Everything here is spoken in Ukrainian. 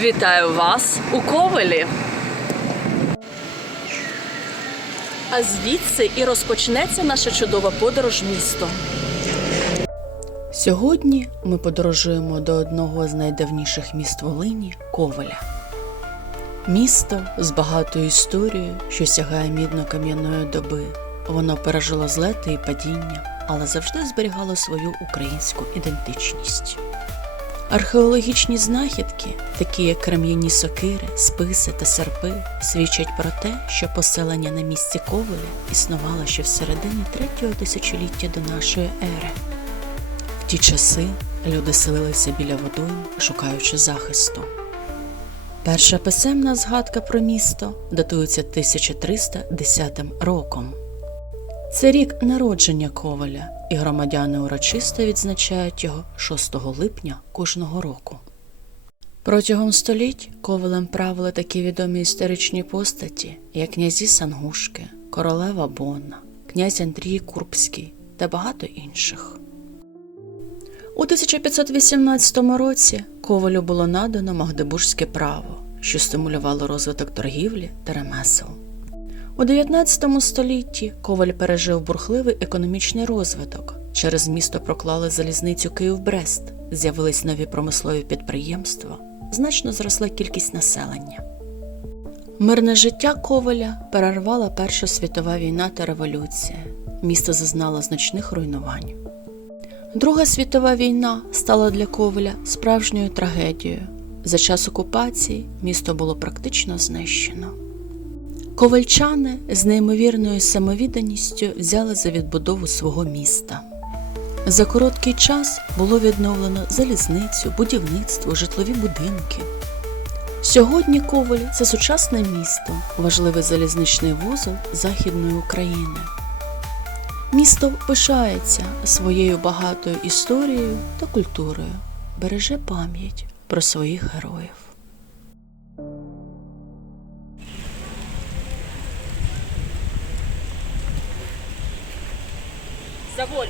Вітаю вас у Ковелі. А звідси і розпочнеться наша чудова подорож містом. Сьогодні ми подорожуємо до одного з найдавніших міст Волині Ковеля. Місто з багатою історією, що сягає мідно-кам'яної доби. Воно пережило злети і падіння, але завжди зберігало свою українську ідентичність. Археологічні знахідки, такі як крем'яні сокири, списи та серпи, свідчать про те, що поселення на місці Ковеля існувало ще в середині третього тисячоліття до нашої ери. В ті часи люди селилися біля водойм, шукаючи захисту. Перша писемна згадка про місто датується 1310 роком. Це рік народження Коваля, і громадяни урочисто відзначають його 6 липня кожного року. Протягом століть Ковалем правили такі відомі історичні постаті, як князі Сангушки, королева Бонна, князь Андрій Курбський та багато інших. У 1518 році Ковалю було надано Магдебурзьке право, що стимулювало розвиток торгівлі та ремесел. У 19 столітті Коваль пережив бурхливий економічний розвиток. Через місто проклали залізницю Київ-Брест, з'явились нові промислові підприємства, значно зросла кількість населення. Мирне життя Коваля перервала Перша світова війна та революція. Місто зазнало значних руйнувань. Друга світова війна стала для Коваля справжньою трагедією. За час окупації місто було практично знищено. Ковальчани з неймовірною самовідданістю взяли за відбудову свого міста. За короткий час було відновлено залізницю, будівництво, житлові будинки. Сьогодні Коваль це сучасне місто, важливий залізничний вузол Західної України. Місто пишається своєю багатою історією та культурою, береже пам'ять про своїх героїв. За волю.